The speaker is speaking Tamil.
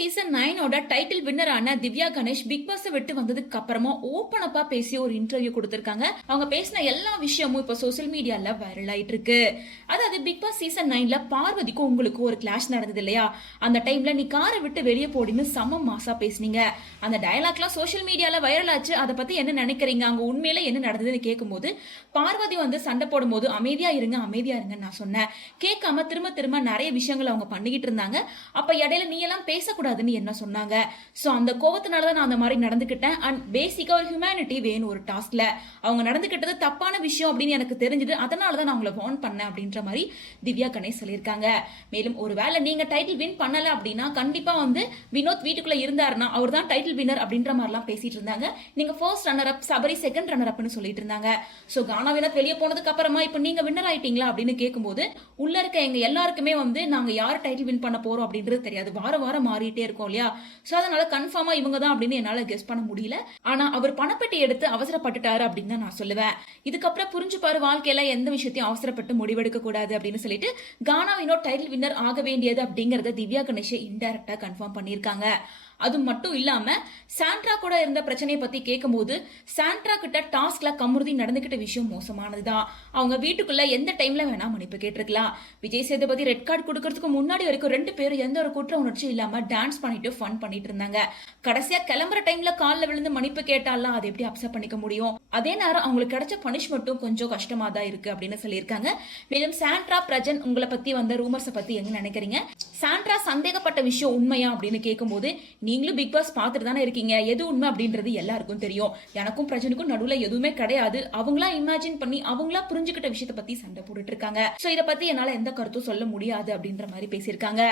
சீசன் 9 டைட்டில் வின்னரான திவ்யா கணேஷ் பிக் பாஸ் விட்டு வந்ததுக்கு அப்புறமா ஓபன் அப்பா பேசி ஒரு இன்டர்வியூ கொடுத்திருக்காங்க. அவங்க பேசின எல்லா விஷயமும் இப்ப சோசியல் மீடியால வைரல் ஆயிட்டு இருக்கு. அதாவது பிக் பாஸ் சீசன் 9ல பார்வதிக்கும் உங்களுக்கு ஒரு கிளாஷ் நடந்தது இல்லையா? அந்த டைம்ல நீ காரை விட்டு வெளியே போடின்னு சம மாசா பேசினீங்க. அந்த டயலாக்லாம் சோசியல் மீடியால வைரல் ஆச்சு. அதை பத்தி என்ன நினைக்கிறீங்க? அங்க உண்மையில என்ன நடந்ததுன்னு கேட்கும்போது பார்வதி வந்து சண்டை போடும்போது அமைதியா இருங்க நான் சொன்னேன். கேட்காம திரும்ப திரும்ப நிறைய விஷயங்கள் அவங்க பண்ணிக்கிட்டு இருந்தாங்க. அப்ப இடையில நீ எல்லாம் பேசக்கூடாதுன்னு என்ன சொன்னாங்க. சோ அந்த கோவத்தினாலதான் நான் அந்த மாதிரி நடந்துக்கிட்டேன். அண்ட் பேசிக்கா ஒரு ஹியூமனிட்டி வேணும் ஒரு டாஸ்க்ல. அவங்க நடந்துக்கிட்டது தப்பான விஷயம் அப்படின்னு எனக்கு தெரிஞ்சது. அதனாலதான் நான் அவங்களை வார்ன் பண்ணேன் அப்படின்ற மாதிரி திவ்யா கணேஷ் சொல்லியிருக்காங்க. மேலும் ஒருவேளை நீங்க டைட்டில் வின் பண்ணல அப்படின்னா கண்டிப்பா வந்து வினோத் வீட்டுக்குள்ள இருந்தாருன்னா அவர் தான் டைட்டில் வின்னர் அப்படின்ற மாதிரிலாம் பேசிட்டு இருந்தாங்க. நீங்க first runner up, Sabari second runner அப்னு சொல்லிட்டு இருந்தாங்க. சோ கானா வினோத் வெளியே போனதுக்கு அப்புறமா இப்ப நீங்க வின்னர் ஆயிட்டீங்களா அப்படின்னு கேட்கும்போது உள்ள இருக்க எங்க எல்லாருக்குமே வந்து நாங்க யார் டைட்டில் வின் பண்ண போறோம் அப்படின்றது தெரியாது. வாரம் வாரம் மாறிட்டே இருக்கும் இல்லையா? சோ அதனால கன்ஃபார்மா இவங்க தான் அப்படின்னு என்னால கெஸ் பண்ண முடியல. ஆனா அவர் பணப்பெட்டி எடுத்து அவசரப்பட்டுட்டாரு அப்படின்னு தான் நான் சொல்லுவேன். இதுக்கப்புறம் புரிஞ்சுப்பாரு வாழ்க்கையில எந்த விஷயத்தையும் அவசரப்பட்டு முடிவெடுக்க கூடாது அப்படின்னு சொல்லிட்டு கானா வினோத் டைட்டில் வின்னர் ஆக வேண்டியது அப்படிங்கறத திவ்யா கணேஷ் இன்டைரக்டா கன்ஃபார்ம் பண்ணிருக்காங்க. அது மட்டும் இல்லாம சாண்ட்ரா கூட இருந்த பிரச்சனையை பத்தி கேட்கும்போது சாண்ட்ரா கிட்ட டாஸ்க்ல கமுருதி நடந்துகிட்ட விஷயம் மோசமானதுதான். அவங்க வீட்டுக்குள்ள எந்த டைம்ல வேணா மன்னிப்பு கேட்டிருக்கலாம். விஜய் சேதுபதி ரெட் கார்டு கொடுக்கறதுக்கு முன்னாடி வரைக்கும் ரெண்டு பேரும் எந்த ஒரு குற்ற உணர்ச்சி இல்லாம டான்ஸ் பண்ணிட்டு ஃபன் பண்ணிட்டு இருந்தாங்க. கடைசியா கிளம்புற டைம்ல கால்ல விழுந்து மன்னிப்பு கேட்டாலாம் அதை எப்படி அப்செட் பண்ணிக்க முடியும்? அதே நேரம் அவங்களுக்கு கிடைச்ச பனிஷ்மெண்ட்டும் கொஞ்சம் கஷ்டமா தான் இருக்கு அப்படின்னு சொல்லியிருக்காங்க. மேலும் சாண்ட்ரா பிரஜன் உங்களை பத்தி வந்த ரூமர்ஸை பத்தி என்ன நினைக்கிறீங்க? சாண்ட்ரா சந்தேகப்பட்ட விஷயம் உண்மையா அப்படின்னு கேட்கும்போது நீங்களும் பிக் பாஸ் பார்த்துட்டு தானே இருக்கீங்க. எது உண்மை அப்படின்றது எல்லாருக்கும் தெரியும். எனக்கும் பிரச்சனைக்கும் நடுவுல எதுவுமே கிடையாது. அவங்களா இமேஜின் பண்ணி அவங்களா புரிஞ்சுக்கிட்ட விஷயத்தை பத்தி சண்டை போட்டுட்டு இருக்காங்க. சோ இதை பத்தி என்னால எந்த கருத்தும் சொல்ல முடியாது அப்படின்ற மாதிரி பேசியிருக்காங்க.